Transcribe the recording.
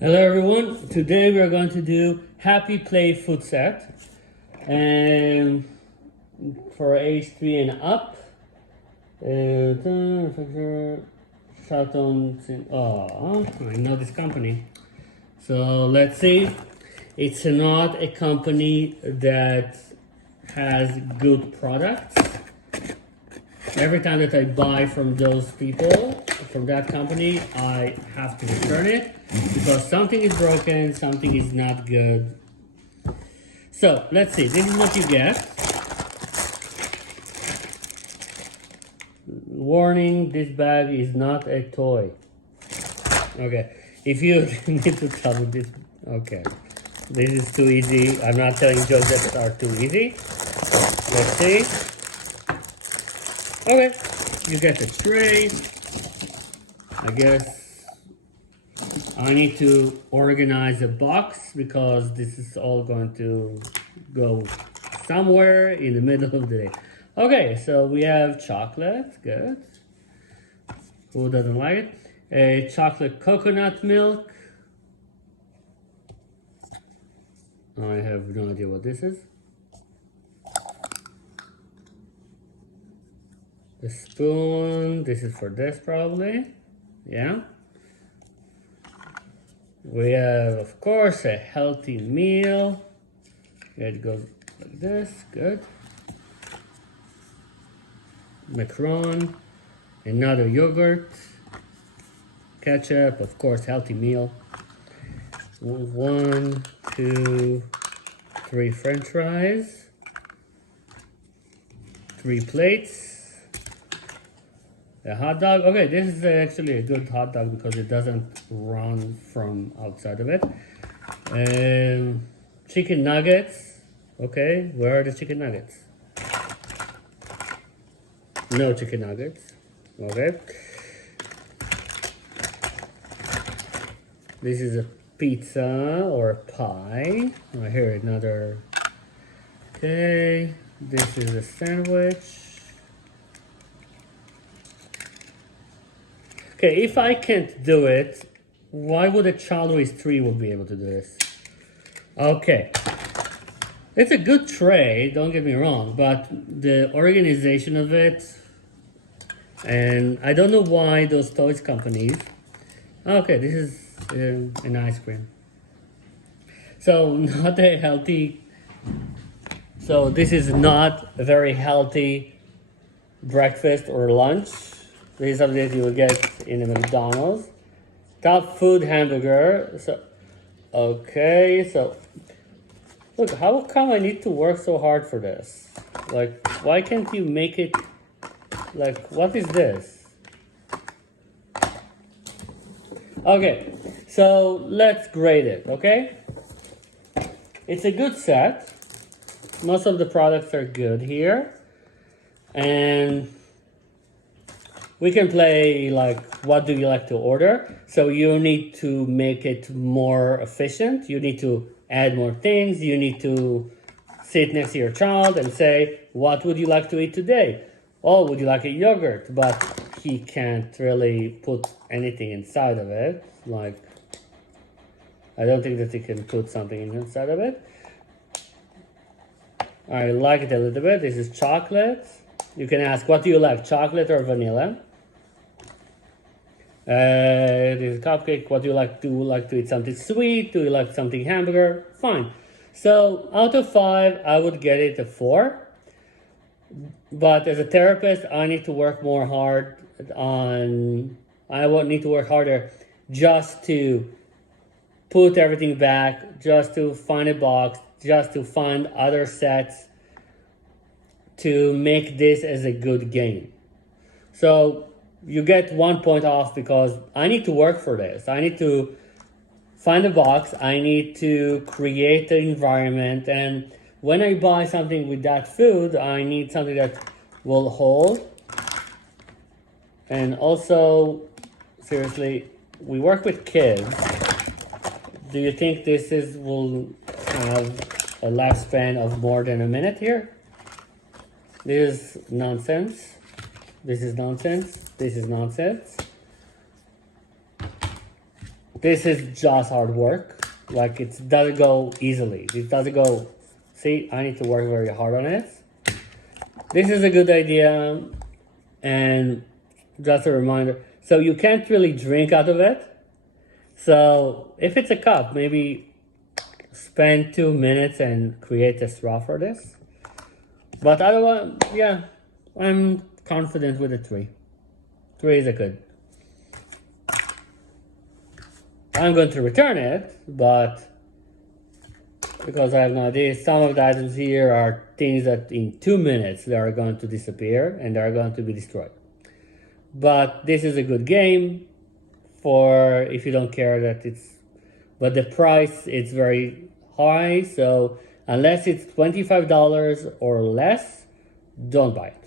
Hello everyone, today we are going to do Happy Play food set and for age 3 and up. I know this company. So let's see. It's not a company that has good products. Every time that I buy from those people, from that company, I have to return it because something is broken, something is not good. So let's see, this is what you get. Warning, this bag is not a toy. Okay, if you need to tell me this, okay. This is too easy. I'm not telling jokes that are too easy. Let's see. Okay, you get a tray. I guess I need to organize a box because this is all going to go somewhere in the middle of the day. Okay, so we have chocolate, good. Who doesn't like it? A chocolate coconut milk. I have no idea what this is. A spoon, this is for this probably, yeah. We have, of course, a healthy meal. It goes like this, good. Macaron, another yogurt, ketchup, of course, healthy meal. 1, 2, 3 French fries, 3 plates. A hot dog. Okay, this is actually a good hot dog because it doesn't run from outside of it. Chicken nuggets. Okay, where are the chicken nuggets? No chicken nuggets. Okay. This is a pizza or a pie. Oh, here another. Okay, this is a sandwich. Okay, if I can't do it, why would a child who is 3 will be able to do this? Okay. It's a good tray, don't get me wrong, but the organization of it, and I don't know why those toys companies. Okay, this is an ice cream. So not a healthy, so this is not a very healthy breakfast or lunch. This is something that you will get in a McDonald's. Top food hamburger. So, okay, so look, how come I need to work so hard for this? Like, why can't you make it? Like, what is this? Okay, so let's grade it. Okay, it's a good set. Most of the products are good here, and we can play like, what do you like to order? So you need to make it more efficient. You need to add more things. You need to sit next to your child and say, what would you like to eat today? Oh, would you like a yogurt? But he can't really put anything inside of it. Like, I don't think that he can put something inside of it. I like it a little bit. This is chocolate. You can ask, what do you like, chocolate or vanilla? This is cupcake. What do you like? Do you like to eat something sweet? Do you like something hamburger? Fine. So out of 5, I would get it a 4. But as a therapist, I need to work more hard on. I won't need to work harder just to put everything back, just to find a box, just to find other sets to make this as a good game. So you get 1 point off because I need to work for this. I need to find a box. I need to create the environment. And when I buy something with that food, I need something that will hold. And also, seriously, we work with kids. Do you think this will have a lifespan of more than a minute here? This is nonsense. This is nonsense. This is nonsense. This is just hard work. Like, it doesn't go easily. It doesn't go, see, I need to work very hard on it. This is a good idea. And just a reminder, so you can't really drink out of it. So if it's a cup, maybe spend 2 minutes and create a straw for this. But otherwise, yeah, I'm confident with a 3. 3 is a good. I'm going to return it, but because I have no idea, some of the items here are things that in 2 minutes they are going to disappear and they are going to be destroyed. But this is a good game for if you don't care that it's, but the price it's very high, so unless it's $25 or less, don't buy it.